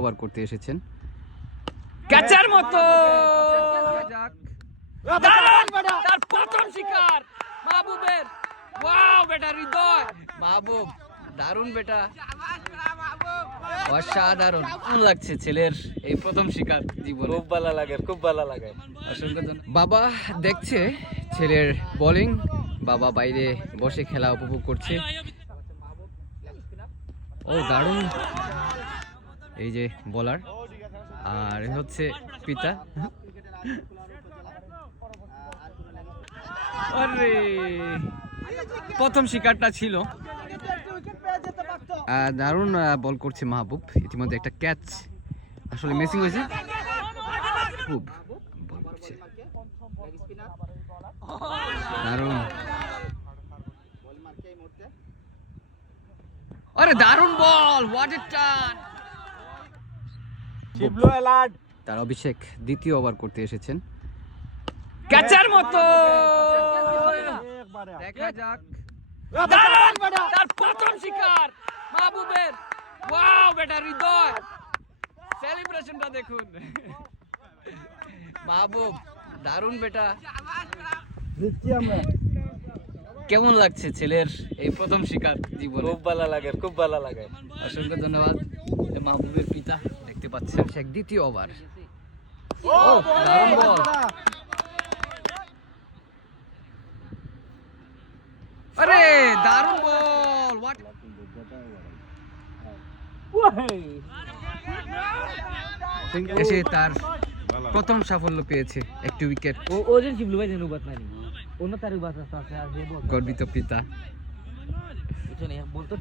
Over করতে এসেছেন catcher মতো তার প্রথম শিকার মাহবুবের। ওয়াও বেটা হৃদয় মাহবুব, দারুণ বেটা, অসাধারণ লাগছে ছেলের এই প্রথম শিকার জীবনে। খুব ভালো লাগে, খুব ভালো লাগে। অসংখ্য ধন্যবাদ। বাবা দেখছে ছেলের বোলিং, বাবা বাইরে বসে খেলা উপভোগ করছে। ও দারুণ, এই যে বোলার আর হচ্ছে পিতা। আরে প্রথম শিকারটা ছিল, দারুণ বল করছে মাহবুব। ইতিমধ্যে একটা ক্যাচ, আসলে মিসিং হয়েছে, খুব বল করছে দারুণ। আরে দারুণ ball, what a turn. Shiblu alert. তার অভিষেক দ্বিতীয় ওভার করতে এসেছেন ক্যাচার মতো। দেখা যাক, তার প্রথম শিকার মাহবুবের। ওয়াও বেটা হৃদয়, সেলিব্রেশনটা দেখুন মাহবুব, দারুণ বেটা। কেমন লাগছে ছেলের এই প্রথম শিকার জীবনে? খুব ভালো লাগে, খুব ভালো লাগে। অসংখ্য ধন্যবাদ। মাহবুবের পিতা দেখতে পাচ্ছেন শেখ দ্বিতীয় ওভার। ও দারুণ বল, আরে দারুণ বল, হোয়াট। এসে তার প্রথম সাফল্য পেয়েছে, একটি উইকেট। ওজন শিবলু ভাই জানো বাত নাই অন্য তারিখ বাত আছে আর যে বল গর্বিত পিতা। বলতো